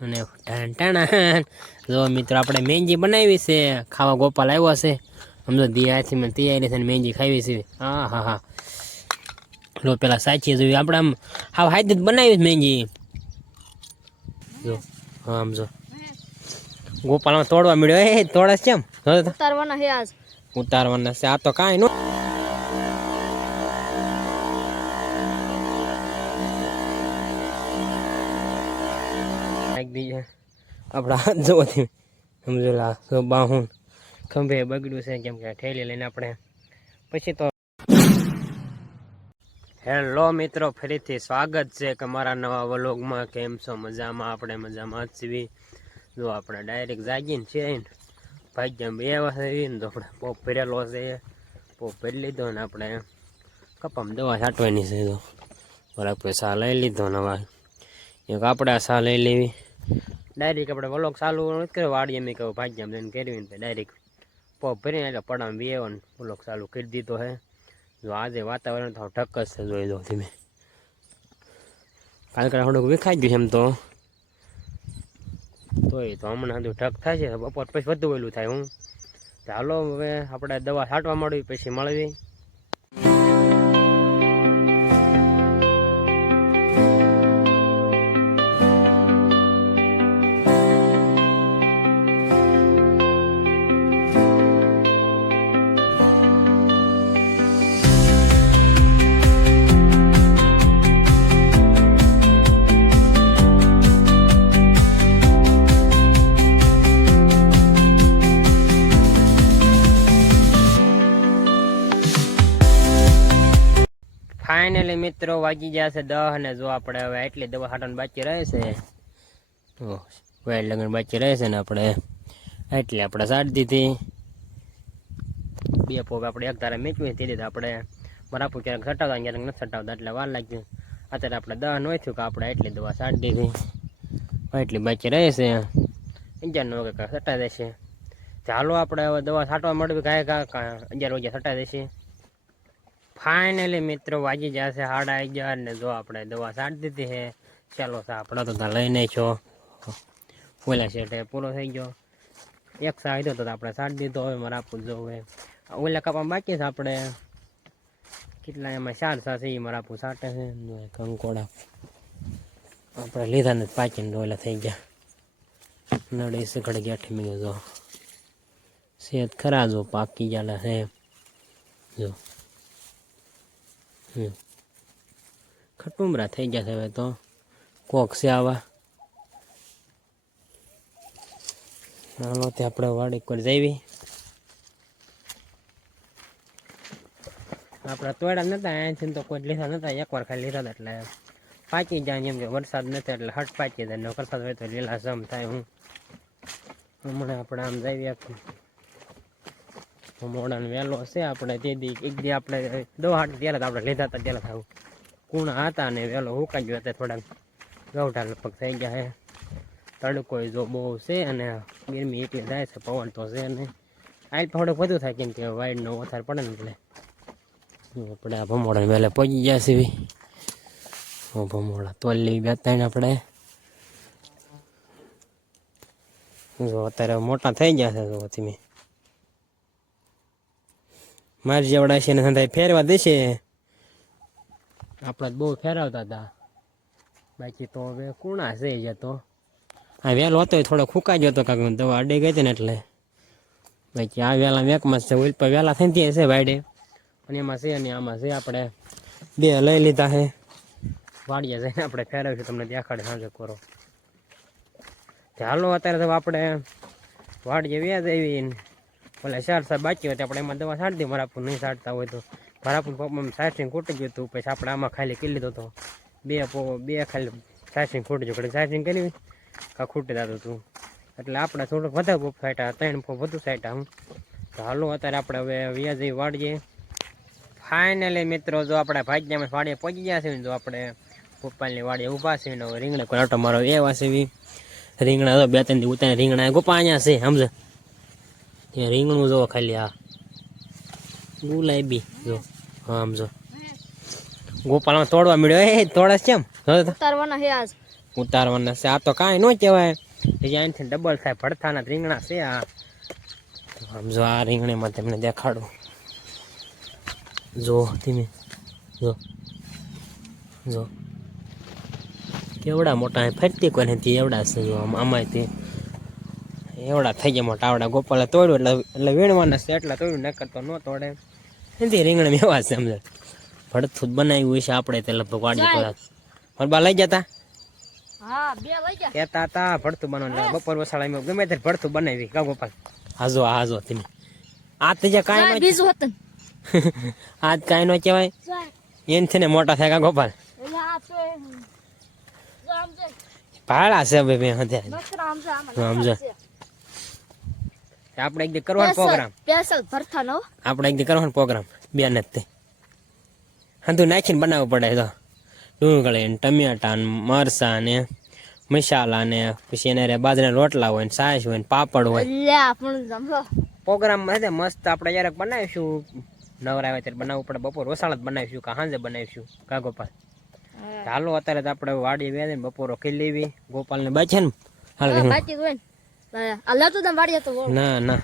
અને ટાણ ટાણ. જો મિત્રો આપણે મેંજી બનાવી છે. ખાવા ગોપાલ આવ્યો છે. સમજો દિયાથી મને તૈયારી થઈને મેંજી ખાવી છે. હા હા હા. લો પેલા સાચી જોઈ આપણે આમ હાવ હાઈદ જ બનાવી છે મેંજી જો હા આમ જો. ગોપાલમાં તોડવા મળ્યો. એ તોડે છે એમ? ઉતારવાના છે આજ. ઉતારવાના છે. આ તો કાંઈ નો આપણા હાથ જોવાથી સમજેલા સો બાહુન. ખંભે બગડ્યું છે, કેમ કે ઠેલી લઈને આપણે. પછી તો હેલો મિત્રો, ફરીથી સ્વાગત છે કે મારા નવા વલોગમાં. કેમ છો? મજામાં? આપણે મજામાં જ છીએ. જો આપણે ડાયરેક્ટ જાગીને છીએ ને, ભાગ્યા બે વાગે ને તો આપણે પોપ ફેરેલો છે. પોપ ફેરી લીધો ને આપણે કપામાં દવા છાંટવાની છે તો. બરાબર પૈસા લઈ લીધો ને હવે એક આપણે સા લઈ લેવી. ડાયરેક્ટ આપણે વલોક ચાલુ નથી કર્યો વાડી એમ કહ્યું ભાગ્યામાં લઈને કરવી ને ડાયરેક્ટ પોપ ભરીને એટલે પડામ ને વલોક ચાલુ કરી દીધો હે. જો આજે વાતાવરણ તો ઠક જ છે, જોઈ દો ધીમે. કાલ કાલે થોડુંક વિખાઈ ગયું એમ તો. તોય તો હમણાં હજુ ઠક થાય છે, બપોર પછી વધુ ઓલું થાય હું. ચાલો હવે આપણે દવા છાંટવા મળવી પછી મળવી ફાઇનલી મિત્રો વાગી ગયા છે દહ અને જો આપણે હવે એટલી દવા છાંટવાની બાકી રહે છે લગન બાકી રહે છે ને આપણે. એટલી આપણે સાડી દીધી. બે પોગ આપણે એક તારે મેચવી તે દીધા આપણે બરાબર ક્યારેક છટાવતા ક્યારેક નથી છટાવતા એટલે વાર લાગ્યું. અત્યારે આપણે દહ નો થયું કે આપણે એટલી દવા સાડી દીધી. એટલી બાકી રહે છે. અગિયાર વાગે કે છટાઈ દેશે ચાલો આપણે હવે દવા છાંટવા મળવી કાંઈ કાં અગિયાર વાગ્યા છટાઈ દેશે ફાઇનલી મિત્રો, વાગી જશે સાડા અગિયાર ને જો આપણે દવા સાડી દીધી છે. ચાલો સા, આપણે તો ત્યાં લઈને છો. ઓલા શેઠે પૂરો થઈ ગયો. એક સા આવ્યો તો આપણે સાડી દીધો, હવે મારે આપવું જો હવે. ઓલા કપા બાકી છે આપણે. કેટલા એમાં ચાર સા છે એ મારે આપવું સાટે છે. ને કંકોડા આપણે લીધા ને પાકીને ઓલા થઈ ગયા. નડી સગડ ગયા ઠીમી ગયો જો. સેત ખરા જો પાકી ગયા છે. જો. હમ. ખટુમરા થઈ ગયા છે હવે તો. કોક છે આવા. હાલો, તે આપણે વાડી પર જઈવી આપણે તોડા નતા અહીંથી તો કોઈ લીધા નતા, એકવાર ખાલી લીધા હતા એટલે પાકી જાય એમ કે વરસાદ નથી, એટલે હટ પાકી જાય. વરસાદ હોય તો લીલા સમ થાય હું. હમણાં આપણે આમ જઈએ મોડાનો વહેલો છે, આપણે તે દી એક દી આપણે દવા હાટ ત્યારે આપણે લીધા હતા ત્યારે થાવું કુણા હતા ને વહેલો હુકાઈ ગયો હતા, થોડાક ગૌઠા લગભગ થઈ ગયા છે. તડકો જો બહુ છે અને ગરમી એટલી થાય છે, પવન તો છે ને આલ થોડુંક વધુ થાય, કેમ કે વાઇડનો વધારે પડે ને એટલે. આપણે આ ભમોડા વહેલા પહોંચી ગયા છે ભમોડા તોલી બે ત્રણ આપણે. જો અત્યારે મોટા થઈ ગયા છે, જો ધીમે. મારી જેવડા છે ને સંધાય ફેરવા દેશે. આપણા બહુ ફેરવતા હતા. બાકી તો હવે કુણા છે જે તો. આ વહેલો હતો થોડો ખૂંકાઈ જતો કાંક દવા અડી ગઈ હતી ને એટલે. બાકી આ વહેલા વેકમાં છે ઉલ પર વહેલા થઈ ત્યાં છે વાડે અને એમાં છે અને આમાં છે આપણે બે લઈ લીધા છે. વાડીએ જઈને આપણે ફેરવીશું તમને દેખાડે સાંજે કરો. ચાલો હાલો અત્યારે તો આપણે વાડીએ વ્યાજ આવી ને સાર ચાર સાહેબ બાકી હોય તો આપણે એમાં દવા છાંટી દઈએ મરાપુર નહીં છાંટતા હોય તો. મરાપુર પગમાં સાઠીને ખૂટી ગયું હતું, પછી આપણે આમાં ખાલી કરી લીધો હતો બે બે ખાલી સાઠીને ખૂટી ગયું સાઠીને કરી કા ખૂટી જતું હતું. એટલે આપણે થોડુંક વધારે પોપ સાટ્યા ત્રણ પોપ વધુ સાટ્યા હું. તો હાલો, અત્યારે આપણે હવે વ્યાજી વાળીએ. ફાઇનલી મિત્રો, જો આપણે ભાગ્યામાં વાડીએ પહોંચી ગયા છે જો આપણે ગોપાલની વાડીએ ઊભા છે ને રીંગણા કોઈ આટો મારો એવા છે રીંગણા બે ત્રણ ઉતારી રીંગણા ગોપા અહીંયા છે સમજે રીંગણું જો ખાલી આ. ગુલાબી જો. હા આમ જો. ગોપાલમાં તોડવા મળ્યો. એ તોડે છે કેમ ઉતારવાના હે આજ. ઉતારવાના છે. આ તો કાંઈ ન કહેવાય. અહીંથી ડબલ થાય. ભડથાના રીંગણા છે આ. તો આમ જો આ રીંગણીમાં તમને દેખાડું. જો ધીમે. જો. જો. કેવડા મોટા? ફરતી કોને તે એવડા છે જો આમ આમાંય એવડા થઈ ગયા મોટા આવડા. ગોપાલે તોડ્યું એટલે એટલે વીણવાના છે એટલા તોડ્યું ન કરતો ન તોડે. એથી રીંગણ એવા છે સમજે ભડથું બનાવ્યું હોય છે આપણે તે લગભગ વાડી થોડા ફરબા લઈ જતા કેતા હતા ભડથું બનાવ બપોર વસાળામાં ગમે ત્યારે ભડથું બનાવી. કા ગોપાલ? હાજો હાજો તમે આ તો જે કાંઈ બીજું હતું. આજ કાંઈ ન કહેવાય. એનથી ને મોટા થાય કા ગોપાલ? તો છે ભાડા છે નકરા છે આમાં આમ છે. આપણે એક દી કરવાનો પ્રોગ્રામ. સ્પેશિયલ ભરથાનો. આપણે એક દી કરવાનો પ્રોગ્રામ બે ને તે. હંધું નાખીને બનાવવું પડે તો. ડુંગળી ને ટમેટા ને મરસા ને મસાલા ને પછી એને રે બાજરીના રોટલા હોય ને છાશ હોય ને પાપડ હોય. પ્રોગ્રામમાં છે મસ્ત આપણે જયારે બનાવીશું નવરા આવે ત્યારે બનાવવું પડે બપોર વસાળ જ બનાવીશું કા સાંજે બનાવીશું કા ગોપાલ ચાલો અત્યારે તો આપણે વાડી વેદે બપોરો ખીલી લેવી. ગોપાલને બચે ને. હાલ ને, ના.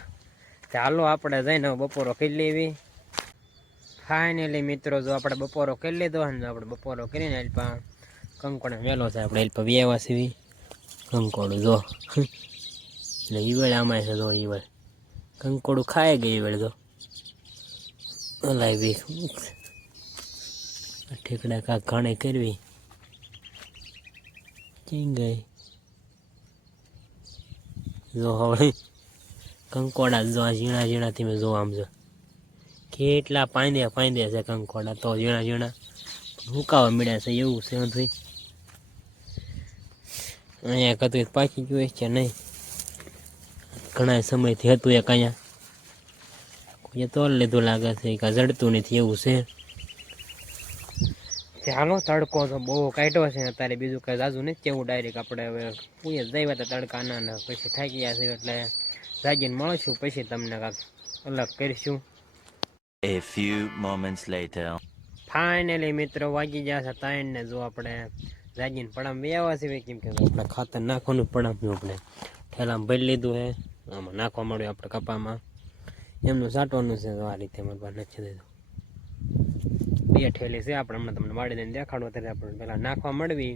ચાલો આપણે જઈને બપોરો કરી લેવી. ફાઇનલી મિત્રો, જો આપણે બપોરો કરી લીધો ને આપણે બપોરો કરીને અલ્પા કંકોડો વહેલો છે. આપણે અલ્પા વ્યવા સીવી. કંકોડું, જો. એટલે ઈવળ આમાં છે, જો ઈવળ કંકોડું ખાઈ ગઈ ઈવળ જો. હલાવી ઠેકડા કાંક ઘણી કરવી. ચી ગઈ જો હવે કંકોડા જો ઝીણા ઝીણાથી મેં જો આમ જો કેટલા પાંદે પાંદે છે કંકોડા. તો ઝીણા ઝીણા ભૂકાવા મળ્યા છે, એવું છે નથી અહીંયા કદું પાછી જોઈએ છે નહીં. ઘણા સમયથી હતું એક અહીંયા. કોઈ તોલ લીધું લાગે છે કે જડતું નથી, એવું છે. ચાલો તડકો તો બહુ કાઢ્યો છે અત્યારે બીજું કંઈ જાજુ નથી. કેવું ડાયરેક્ટ આપણે હવે પૂએ જઈવા તો તડકાના ને પછી થાકી ગયા છે એટલે જાગીને મળશું પછી તમને કાંક અલગ કરીશું. A few moments later. Finally મિત્રો વાગી ગયા છે ત્રણ ને જો આપણે જાગીને પડામ બેવા છે કેમ કે આપણે ખાતર નાખવાનું પડામ્યું આપણે. ઠેલામાં ભરી લીધું છે આમાં નાખવા મળ્યું આપણે કપામાં. એમનું સાટવાનું છે આ રીતે મારી નથી દીધું. બે ઠેલી છે, આપણે હમણાં તમને વાળી દઈને દેખાડો ત્યારે આપણે પહેલાં નાખવા મળવી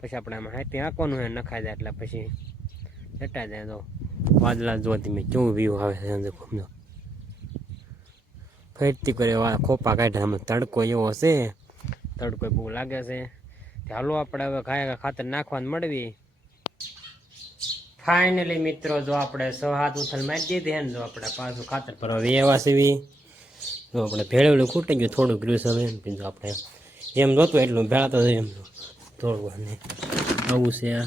પછી આપણે આમાં હાથી નાખવાનું હોય નખાઈ જાય એટલે પછી જટા જાય તો વાદળા જોતી મેં કેવું વ્યૂ આવે છે ઘૂમનો ફેરતી કરે ખોપા કાઢે અમે તડકો એવો છે, તડકો બહુ લાગે છે. હાલો આપણે હવે ખાય ખાતર નાખવાનું મળવી ફાઇનલી મિત્રો, જો આપણે સો હાથ ઉથલ મારી દીધી ને, જો આપણે પાછું ખાતર પર એવા સીવી. જો આપણે ભેળવેલું ખૂટી ગયું, થોડુંક ગ્રીસ હવે એમ કીધું આપણે. જેમ નહોતું એટલું ભેળાતો જાય એમ. થોડું અને આવું છે આ.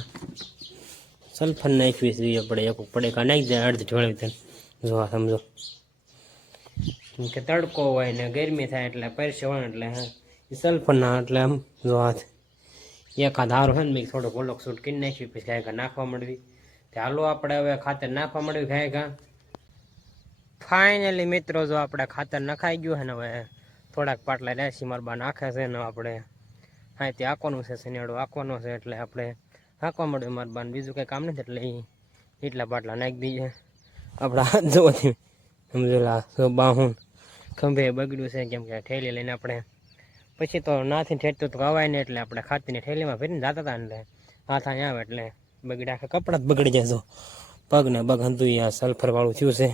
સલ્ફર નાખવી છે આપણે એક પડે કા નાખી દે અડધી ઢોળવી દે જો સમજો. કે તડકો હોય ને ગરમી થાય એટલે પરસેવણ એટલે એ સલ્ફરના એટલે આમ, જો હાથ એકાદ હારો હોય ને મેં થોડો ઓલોક સૂટ કરી નાખી પછી ઘા નાખવા મળવી હાલો આપણે હવે ખાતર નાખવા મળ્યું ગાય ઘા ફાઇનલી મિત્રો, જો આપણે ખાતર નખાઈ ગયું છે ને, હવે થોડાક પાટલા રેસી મરબા નાખે છે ને આપણે. હા તે આંકવાનું છે શનિયાળો આંકવાનો છે, એટલે આપણે હાંકવા મળ્યું મારા બીજું કંઈ કામ નથી, એટલે એટલા પાટલા નાખી દઈએ આપણા હાથ જોવાથી સમજેલા તો બાહુન ખંભે બગડ્યું છે, કેમ કે ઠેલી લઈને આપણે પછી તો નાથી ઠેઠતું તો અવાય ને એટલે આપણે ખાતીને ઠેલીમાં ફેરીને જતા હતા એટલે હાથ અહીંયા આવે, એટલે બગડ્યા કપડાં જ બગડી જાય તો પગ ને પગ હતું આ સલ્ફરવાળું થયું છે.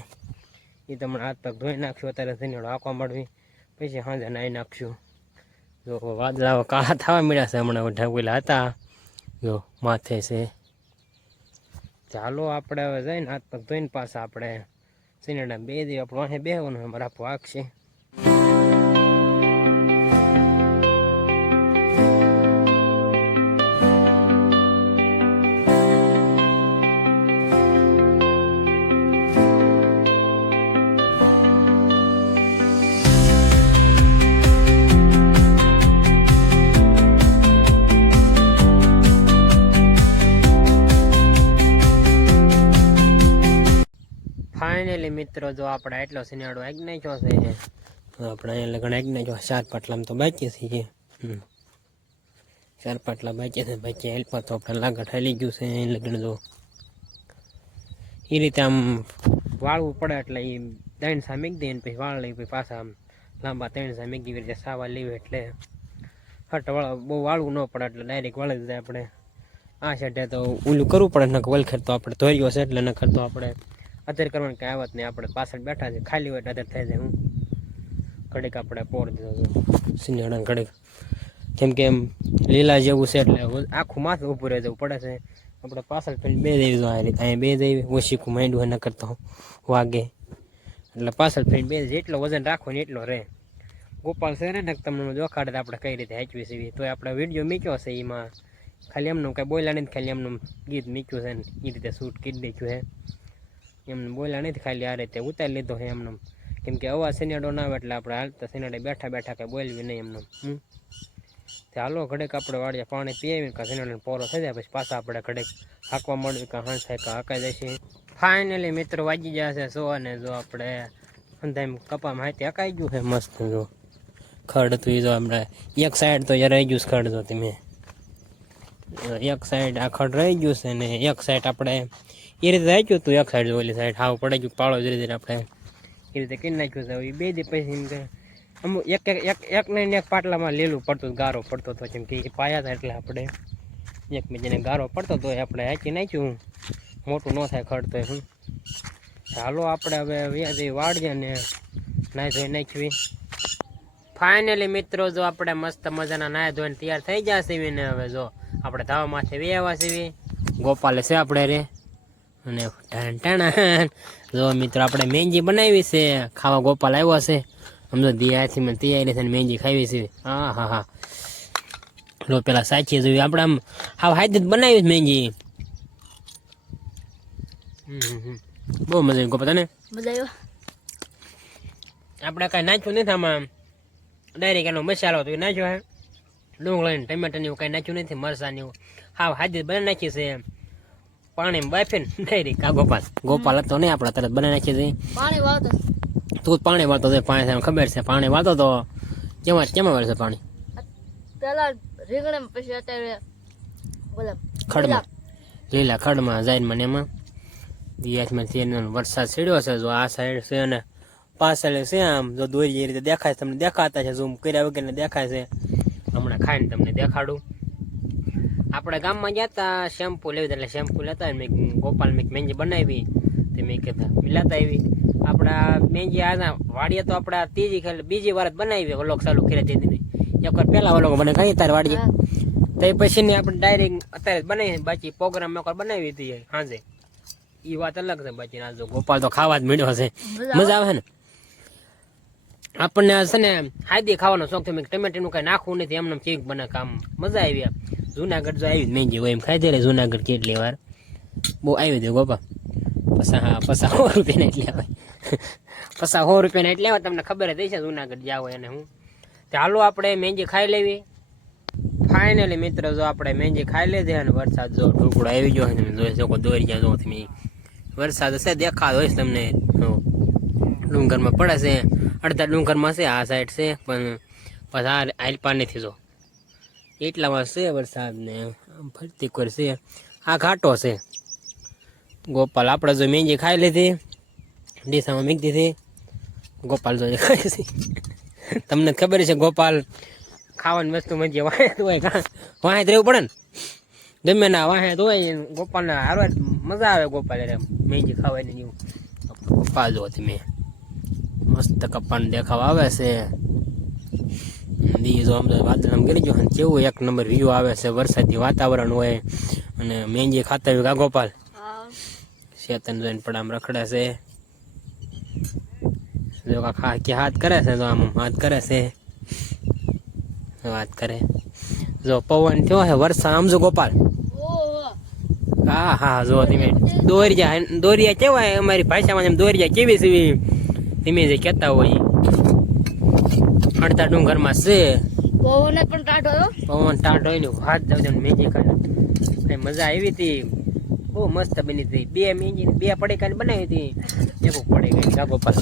એ તમને હાથ પગ ધોઈ નાખશું અત્યારે ધીનેડો આંકવા મળવી પછી સાંજે નાહી નાખશું. જો વાદળાઓ કાળા થવા મળ્યા છે હમણાં ઢાંકવેલા હતા. જો માથે છે. ચાલો આપણે હવે જઈને હાથ પગ ધોઈને પાછા આપણે સિનેડા બે દી આપણે વાંહે બેહવાનું અમારા વાઘ છે ફાઇનલી મિત્રો, જો આપણે એટલો સિનેડો એક નાખ્યો છે આપણે અહીંયા લગ્ન એક નાખ્યો ચાર પાટલામાં તો બાકી છે હમ. ચાર પાટલા બાકી છે, બાકી હેલ્પર તો આપણે લાગટ હેલી ગયું છે લગ્ન જો. એ રીતે આમ વાળવું પડે એટલે એ ત્રણ સામે દે ને પછી વાળ લઈ પછી પાછા આમ લાંબા ત્રણ મીક મેકી રીતે સાવા લેવી એટલે હટ વાળ, બહુ વાળવું ન પડે એટલે ડાયરેક્ટ વાળી દીધા આપણે. આ સાઈડે તો ઓલું કરવું પડે નક વલખેર તો આપણે ધોર્યો છે એટલે નકર તો આપણે અત્યારે કરવાની કાંઈ આવત નહીં. આપણે પાછળ બેઠા છે ખાલી હોય અત્યારે થઈ જાય. હું? ઘડીક આપણે પોર દીધો સિંગડા ઘડીક. કેમ કે એમ લીલા જેવું છે એટલે આખું માથું ઊભું રહી જવું પડે છે. આપણે પાછળ પેલી બે દેવી આ રીતે, અહીંયા બે દેવી. ઓછીકું માંડ્યું હોય કરતા કરતો વાગે. એટલે પાછળ ફેરી બે જેટલો વજન રાખો ને એટલો રહે. ગોપાલ છે ને તમને જોખાડે આપણે કઈ રીતે હાચવી છે તો આપણે વીડિયો મૂક્યો છે એમાં. ખાલી એમનું કાંઈ બોલ્યા નથી ખાલી એમનું ગીત મૂક્યું છે ને એ રીતે શૂટ કરી દીધું છે. એમને બોલ્યા નથી ખાલી આ રીતે ઉતારી લીધો છે એમનું. કેમ કે અવાજ સિનેડો ના આવે એટલે આપણે હાલતા સિનેડે બેઠા બેઠા કંઈ બોલવી નહીં એમને. હમ? ચાલો ઘડીક આપણે વાળીએ પાણી પીવી કાં સિનેડો પોરો થઈ જાય પછી પાછા આપણે ઘડેક હાંકવા મળવી કાં હાંસ થાય કાં હાંકાઈ જશે ફાઇનલી મિત્રો વાગી છે સો અને જો આપણે અંધામ કપા માહિતી હકાઈ ગયું છે મસ્ત જો. ખડ તું એ જો આપણે એક સાઈડ તો યાર રહી ગયું છે ખડ તો તમે. એક સાઈડ આ ખડ રહી ગયું છે ને એક સાઈડ આપણે એ રીતે રાખ્યું હતું એક સાઈડ ઓલી સાઈડ હાવ પડે ગયું, પાળો ધીરે ધીરે આપણે એ રીતે કરી નાખ્યું છે. એ બે દી પછી એમ કે અમુક એક એક એક ને એક પાટલામાં લીલું પડતું, ગારો પડતો હતો જેમ કે પાયા હતા એટલે આપણે એકબીજાને ગારો પડતો હતો આપણે હાંચી નાખ્યું. મોટું ન થાય ખડ હું ચાલો આપણે હવે વ્યાજી વાળીએ ને નાહી ધોઈ નાખવી ફાઇનલી મિત્રો, જો આપણે મસ્ત મજાના નાહી ધોઈને તૈયાર થઈ ગયા ને હવે જો આપણે ધાવામાંથી માથે વેવા સીવી ગોપાલે છે આપણે રે. અને ટાણ ટાણ. જો મિત્રો આપણે મેંજી બનાવી છે. ખાવા ગોપાલ આવ્યો છે. સમજો દિયાથી મને તૈયારી છે મેંજી ખાવી છે. હા હા હા. લો પેલા સાચી જોઈ આપણે આમ હાવ હાઈદ બનાવી છે મેંજી. બહુ મજા આવી ગોપા તને? મજા આવ્યો. આપણે કાંઈ નાખ્યું નથી આમાં. ડાયરેક્ટ એનો મસાલો તો એ નાખ્યો હે ડુંગળી ટમેટાની એવું કાંઈ નાખ્યું નથી મરસાની એવું. હા હાજર બને નાખી છે. પાણી બાફીને ડાયરેક્ટ આ ગોપાલ. ગોપાલ હતો નહીં આપણા તરત બનાવી નાખી પાણી વાળતો તું પાણી વાળતો છે પાણી ખબર છે પાણી વાળતો તો કેમાં કેમાં વાળશે પાણી? પેલા રીંગણે પછી અત્યારે બોલા ખડમાં. લીલા. ખડમાં જાઈનમાં મને એમાં. દિયાસમાં છે એનો વરસાદ છેડ્યો છે જો આ સાઈડ છે અને પાછળ છે આમ જો દોરી એ રીતે દેખાય છે તમને દેખાતા છે ઝૂમ કર્યા વગરને દેખાય છે. હમણાં ખાઈને તમને દેખાડું. આપણે ગામમાં ગયા હતા શેમ્પુ લેવી એટલે શેમ્પુ લેતા મેં ગોપાલ મેં મેંજી બનાવી તે મેં કહેતા લેતા આવી. આપણા મેંજી આના વાડીએ તો આપણા ત્રીજી ખાલી બીજી વાર બનાવી ઓલોક ચાલુ તે દીધી એક વાર પહેલાં ઓલોક મને કઈ તાર વાડીએ. તો પછી ને આપણે ડાયરેક્ટ અત્યારે બનાવી બાકી પ્રોગ્રામ એકવાર બનાવી હતી સાંજે. એ વાત અલગ છે બાકી ના જો ગોપાલ તો ખાવા જ મળ્યો છે મજા આવે. ને? આપણને છે ને હાદી ખાવાનો શોખ છે. મેં ટમેટીનું કઈ નાખવું નથી એમને ચીક બને કામ મજા આવી જુનાગઢ જો આવી મેંજી હોય એમ ખાઈ દે રે જુનાગઢ કેટલી વાર. બહુ આવી દે ગોપા. પસા હા, પસા સો રૂપિયાના એટલે આવે પસા સો રૂપિયાના એટલે આવે તમને ખબર જ હશે જુનાગઢ જાવ એને હું. ચાલો આપણે મેંજી ખાઈ લેવી. ફાઇનલી મિત્રો, જો આપણે મેંજી ખાઈ લીધી અને વરસાદ જો ટુકડો આવી ગયો તમે જોઈ શકો, દોરી ગયા જો તમે. વરસાદ હશે, દેખાતો હોય છે તમને. જો. ડુંગરમાં પડે છે. અડધા ડુંગરમાં છે, આ સાઈડ છે, પણ પછી આ આલપા નથી જો. એટલામાં છે વરસાદ ને ફરતી કરશે આ ઘાટો છે. ગોપાલ આપણે જો મેંજી ખાઈ લીધી. ડીસામાં મૂકી દીધી. ગોપાલ જો ખાઈ છે તમને ખબર છે ગોપાલ ખાવાની વસ્તુ મજી વાહે તો હોય કાં રહેવું પડે ને. ગમે ના વાહે તો હોય ગોપાલને હારો મજા આવે ગોપાલ એમ. મેંજી ખાવાની જેવું ગોપાલ જો તમે મસ્ત કપ્પાને દેખાવા આવે છે. દી જો આમ તો વાદળ આમ કરી ગયો કેવું એક નંબર વ્યૂ આવે છે વરસાદી વાતાવરણ હોય અને મેંજી ખાતા હોય ગોપાલ શેતન જોઈને પણ આમ રખડે છે. જો કાકા કે હાથ કરે છે તો આમ હાથ કરે છે. વાત કરે. જો પવન થયો હે વરસાદ આમ જો ગોપાલ. હા હા જો તમે દોરિયા દોરિયા કેવાય અમારી ભાષામાં દોરિયા કેવી સીવી તમે જે કહેતા હોય અડધા ડુંગરમાં છે. પવન પણ ટાઢો હતો પવન ટાઢો ને હાથ જાવ મેજી કાઢ્યો મજા આવી હતી. બહુ મસ્ત બની હતી. બે મેજી બે પડીકા બનાવી હતી. એક પડી ગઈ કા ગોપાલ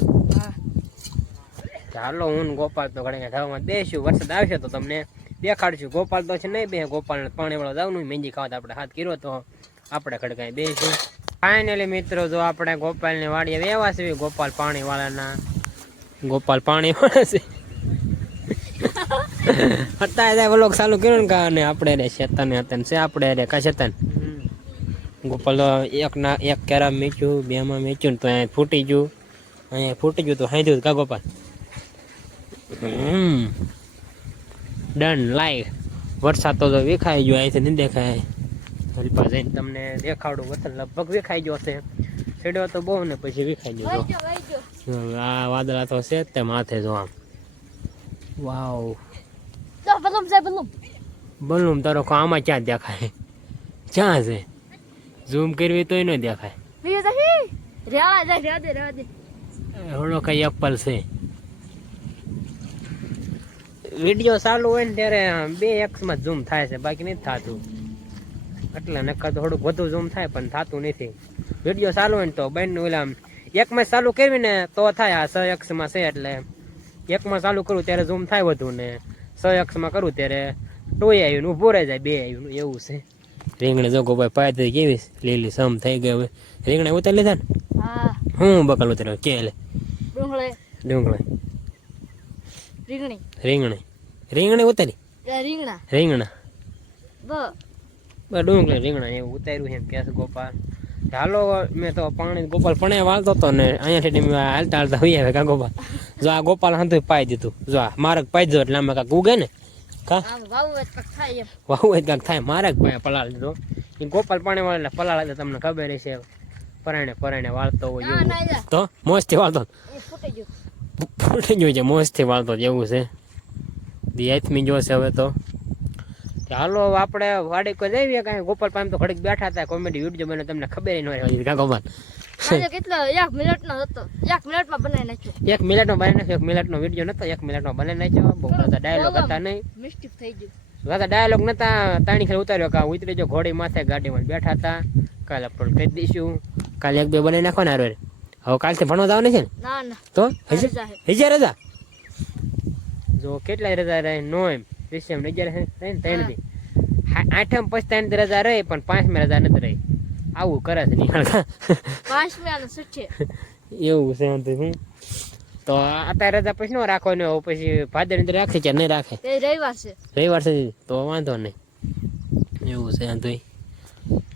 ચાલો હું ગોપાલ તો ઘણી ધાવામાં દેશું વરસાદ આવશે તો તમને દેખાડશું. ગોપાલ તો છે નહીં બે ગોપાલ પાણી વાળો નું મહેંદી ખાવા આપણે હાથ કર્યો તો આપણે ખડકાઈ બેસીશું ફાઇનલી મિત્રો જો આપણે ગોપાલની વાડીએ વેવા છે ગોપાલ પાણી વાળાના ગોપાલ પાણી વાળા છે. અત્યારે વ્લોગ ચાલુ કર્યો ને કાને આપણે રે શેતન હતા છે આપણે રે કા શેતન? ગોપાલ તો એક ના એક કેરા મેચ્યું બે માં મેચ્યું ને તો અહીંયા ફૂટી ગયું. અહીંયા ફૂટી ગયું તો હાંધ્યું કા ગોપાલ? હમ. ડન લાઈક વરસાદ તો જો વિખાઈ ગયો અહીંથી નહીં દેખાય. હલપા જઈને તમને દેખાડું વતન લગભગ વિખાઈ ગયો છે છેડ્યો તો બહુ ને પછી વિખાઈ ગયો આ વાદળા તો છે તે માથે જો આમ. વાવ. તો બલૂમ છે બલૂમ બલૂમ તારો આમાં ક્યાં દેખાય? ક્યાં છે? ઝૂમ કરવી તોય ન દેખાય. રેવા દે રેવા દે રેવા દે. હળો કઈ એપલ છે. વીડિયો ચાલુ હોય ને ત્યારે બે એક્સમાં ઝૂમ થાય છે બાકી નથી થતું. એટલે નક્કર થોડુંક વધુ ઝૂમ થાય પણ થતું નથી. વીડિયો ચાલુ હોય ને તો બંને ઓલા એકમાં ચાલુ કરવી ને તો થાય આ સ એક્સમાં છે એટલે. એકમાં ચાલુ કરું ત્યારે ઝૂમ થાય વધુ ને સ એક્સમાં કરું ત્યારે ટોય આવ્યું ઊભું રહી જાય બે આવ્યું એવું છે. રીંગણે જો ગોભાઈ પાય થઈ કેવી લીલી સમ થઈ ગઈ હવે. રીંગણે ઉતારી લીધા ને? હા. બકલ ઉતાર્યો? કે લે? ડુંગળે. ડુંગળી. રીંગણી. રીંગણી. રીંગણી ઉતારી? રીંગણા. રીંગણા. બ. ડુંગળી રીંગણા એવું ઉતાર્યું એમ કે ગોપાલ. હાલો મેં તો પાણી ગોપાલ પણ વાળતો હતો ને અહીંયાથી મેં હાલતા હાલતા હોઈએ હવે કા ગોપાલ? જો આ ગોપાલ હાથું પાઈ દીધું. જો આ મારક પાઈ દીધો એટલે આમાં કાંક ઉગે ને? કા? વાવું કાંક થાય મારક પાયા પલાળ દીધો. એ ગોપાલ પાણી વાળે એટલે પલાળ એટલે તમને ખબર છે પરાણે પરાણે વાળતો હોય એવું. તો? મોજથી વાળતો? ફૂટી ગયું. છે. મોજથી વાળતો એવું છે. દી આથમી જોશે હવે તો. હાલો આપણે વાડી કોઈ જઈએ કાંઈ. ગોપાલ પામ તો ઘડીક બેઠા હતા કોમેડી વીડિયો બને તમને ખબર ન હોય. કા ગોપાલ કેટલો એક મિનિટનો હતો. એક મિનિટમાં બનાવી નાખ્યો. એક મિનિટનો બનાવી નાખ્યો એક મિનિટનો વીડિયો નતો એક મિનિટનો બનાવી નાખ્યો. બહુ બધા ડાયલોગ હતા નહીં. મિસ્ટેક થઈ ગયું. બધા ડાયલોગ નતા. તાણી ખેલ ઉતાર્યો કા ઉતરી જો ઘોડી માથે ગાડીમાં બેઠા હતા. કાલે અપલોડ કરી દઈશું. કાલે એક બે બનાવી નાખો ને હારવાર હવે કાલથી ભણવા જવાનું છે ને? ના ના. તો? હજી? રજા? જો કેટલા રજા રહે નો એમ. હજાર રહે ત્રણ આઠમ પછી રજા રહે પણ પાંચમી રજા નથી રહી. આવું કરે છે નિહાળ પાંચમી અને છઠ્ઠે એવું છે એમ તો હું. તો અત્યારે રજા પછી ન રાખો ને પછી ભાદર અંદર રાખે કે નહીં રાખે? રવિવાર છે. રવિવાર છે તો વાંધો નહીં. એવું છે એમ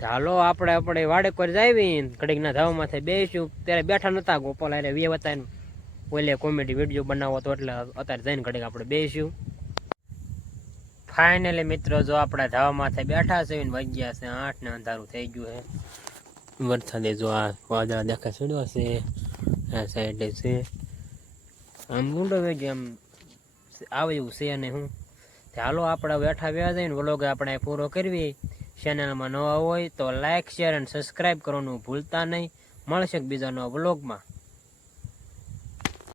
ચાલો આપણે આપણે વાડે કોઈ જાવી ઘડીક ના ધાવા માથે બેસીશું. ત્યારે બેઠા નતા ગોપાલ અરે વે વતા ઓલે કોમેડી વીડિયો બનાવો તો એટલે અત્યારે જઈને કડીક આપણે બેસીશું. ફાઇનલી મિત્રો, જો આપણે ધાવા માથે બેઠા છે ને વાગ્યા છે આઠ ને અંધારું થઈ ગયું છે. વરસાદે જો આ વાદળા દેખા ચડ્યો છે, આ સાઈડે છે. આમ ગુંડો વેજો આમ આવે એવું છે અને હું. ચાલો આપણે બેઠા વ્યા જઈને વ્લોગ આપણે પૂરો કરવી ચેનલમાં નવા હોય તો લાઇક શેર અને સબસ્ક્રાઈબ કરવાનું ભૂલતા નહીં. મળશે બીજા નવા વ્લોગમાં